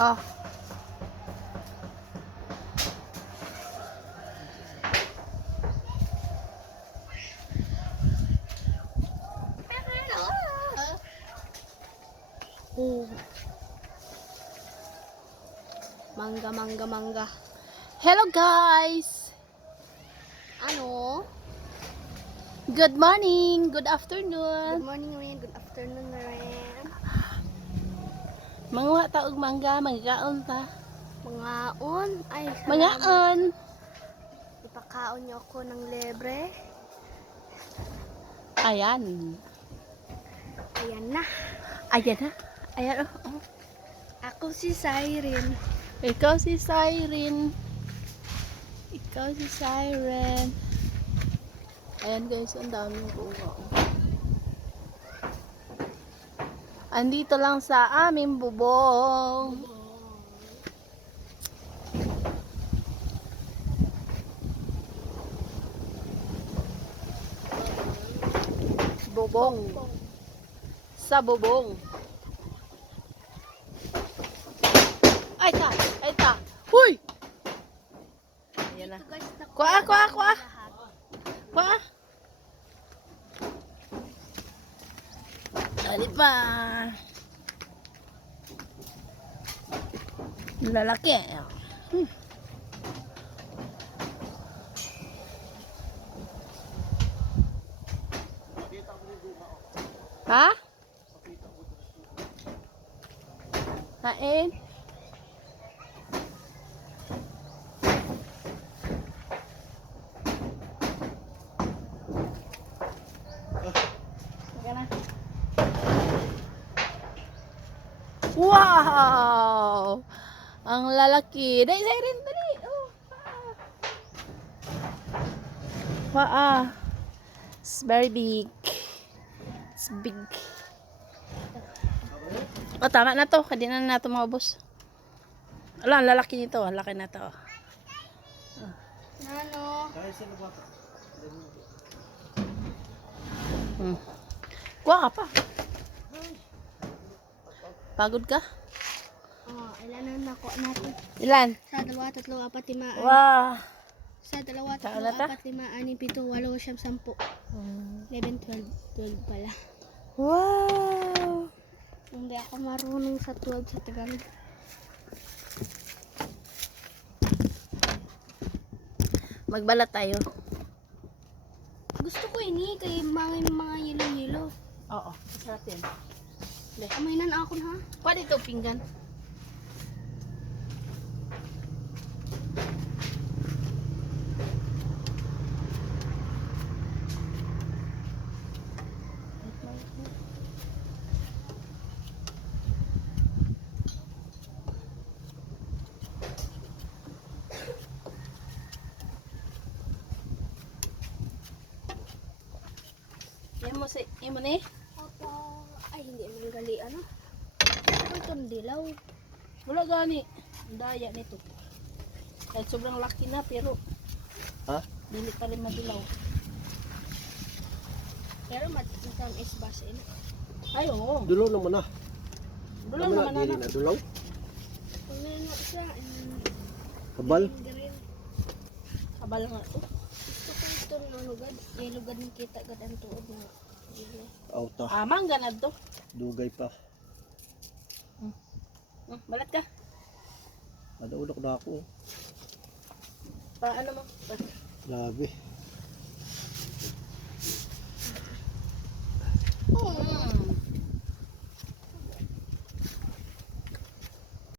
Oh. Oh. Mangga, mangga, mangga. Hello guys. Ano? Good morning, good afternoon. Good morning rin, good afternoon na rin. Manguha ta og mangga, manggaon ta. Mangaon, ay salamat. Mangaon. Ipakaon niyo ako ng libre. Ayan. Ayan na. Ayan na. Ayan oh. Oh. Ako si Siren. Ikaw si Siren. Ikaw si Siren. Ayan guys, ang daming bunga. Andito lang sa aming bubong. Bubong. Sa bubong. Ay ta, ay ta. Huy! Ayan na. Kuha, kuha, kuha. Kuha. Dali pa. Lalaki. Ha? Hain? Wow! Ang lalaki. Dai, Siren, dali. Oh, wow. It's very big. It's big. Oh, tama na to. Hindi na nato maubos. Ala, ang lalaki nito. Ang laki na to. Nano? Kuha ka pa. Pagod ka? Oh, ilan na nakuha natin? Ilan? Sa 2, 3, 4, 5, 6. Wow. Sa 2, 3, Saan na ta? 4, 5, 6, 7, 8, 9, 10. 11, 12 pala. Wow. Hindi ako marunong sa 12 sa Tagalog. Magbalat tayo. Gusto ko ini kay mga yelo-yelo. Oo. Masarap yan. Amay na ako ha. Pwede ito pinggan. Yan mo ni? Opo. Ay, hindi man gali ano. Itong dilaw. Wala gani. Ang daya nito. Kahit sobrang laki na pero dili pa rin madilaw. Pero matang is basin. Ay, oo. Dulaw naman na. Dulaw naman Dili na. na dulaw. Kung ano siya, Kabal. green. Kabal nga ito. Gusto ko ito na lugad. Lugad ng kita agad ang tuod na. Auta. Mangga na ito. Dugay pa. Balat ka. Madaulak na ako. Paano mo? Labi.